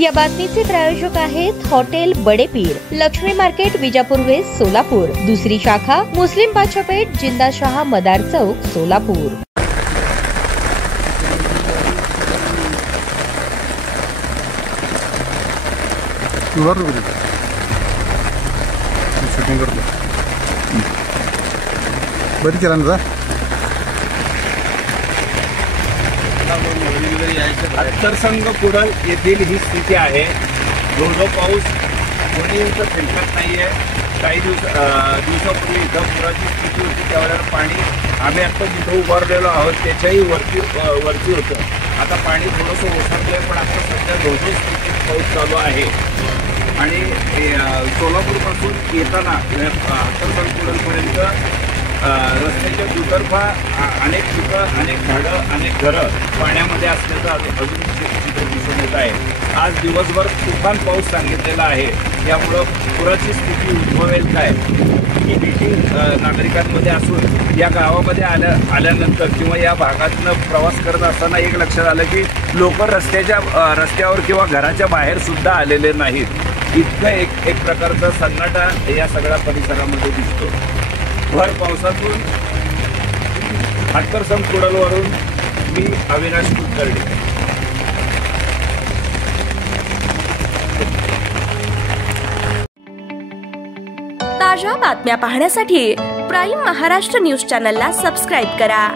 या बातमीचे प्रायोजक आहेत hotel Badepir, Lakshmi market, Vijapur west, Solapur. दुसरी शाखा मुस्लिम बादशाहपेठ, जिंदाशाह मदार चौक, सोलापूर। अत्तरसंग कुडल येथील ही स्थिती आहे। जो पाऊस कोणी इथं फेकत नाहीये। काही दिवसापूर्वी इथं पुराची स्थिती होती, त्यावेळेला पाणी आम्ही आता जिथं उभारलेलो आहोत त्याच्याही वरती होतं। आता पाणी थोडंसं ओसरलंय, पण आता सध्या जोरदार स्थितीत पाऊस चालू आहे। आणि सोलापूरपासून येताना अत्तरसंग कुडलपर्यंत रस्त्याच्या दुतर्फा अनेक पिकं, अनेक झाडं, अनेक घरं पाण्यामध्ये असल्याचं अजून चित्र दिसून येत आहे। आज दिवसभर तुफान पाऊस सांगितलेला आहे, त्यामुळं पुराची स्थिती उद्भवेल काय ही भीती नागरिकांमध्ये असून या गावामध्ये आल्यानंतर किंवा या भागातनं प्रवास करत असताना एक लक्षात आलं की लोक रस्त्यावर किंवा घराच्या बाहेर सुद्धा आलेले नाहीत। इतकं एक प्रकारचा सन्नाटा या सगळ्या परिसरामध्ये दिसतो। भर पावसातून अत्तरसंग कुडलवरून मी अविनाश कुलकर्णी। ताज्या बातम्या पाहण्यासाठी प्राईम महाराष्ट्र न्यूज चॅनलला सबस्क्राईब करा।